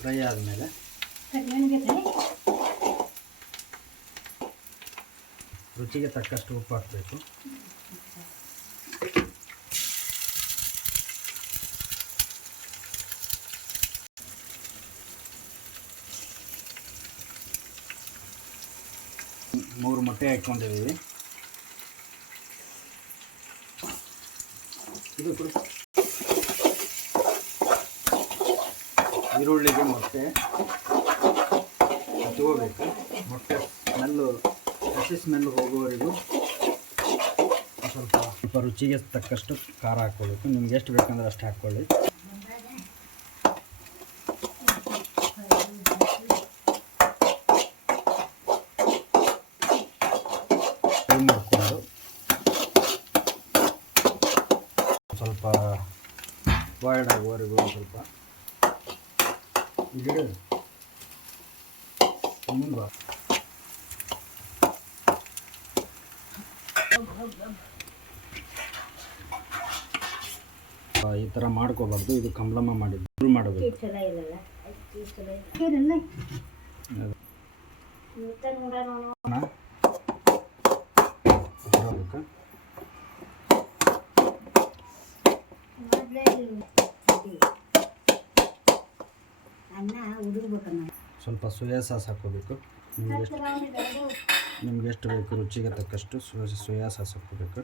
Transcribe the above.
Fry ಆದಮೇಲೆ ರುಚಿಗೆ ತಕ್ಕಷ್ಟು ಉಪ್ಪು ಹಾಕಬೇಕು. ಮೂರು ಮೊಟ್ಟೆ ಹಾಕ್ಕೊಂಡಿದ್ದೀವಿ. ಇದು ಈರುಳ್ಳಿಗೆ ಮೊಟ್ಟೆ ಹಚ್ಕೋಬೇಕು. ಮೊಟ್ಟೆ ಹಸಿ ಸ್ಮೆಲ್ಲು ಹೋಗುವವರೆಗೂ ಸ್ವಲ್ಪ ರುಚಿಗೆ ತಕ್ಕಷ್ಟು ಖಾರ ಹಾಕ್ಕೊಳ್ಬೇಕು. ನಿಮ್ಗೆ ಎಷ್ಟು ಬೇಕಂದ್ರೆ ಅಷ್ಟು ಹಾಕ್ಕೊಳ್ಳಿ. ಮಾಡಿಕೊಂಡು ಸ್ವಲ್ಪ ಬಾಯ್ಲ್ಡ್ ಆಗುವವರೆಗೂ ಸ್ವಲ್ಪ ಗಿಡ ಮುಂದೆ ಈ ಥರ ಮಾಡ್ಕೋಬಾರ್ದು. ಇದು ಕಂಬ್ಲಮ್ಮ ಮಾಡಿದ್ದು ಮಾಡಬೇಕು. ಸ್ವಲ್ಪ ಸೋಯಾ ಸಾಸ್ ಹಾಕೋಬೇಕು. ನಿಮ್ಗೆ ಎಷ್ಟು ಬೇಕು ರುಚಿಗೆ ತಕ್ಕಷ್ಟು ಸೋಯಾ ಸಾಸ್ ಹಾಕೋಬೇಕು.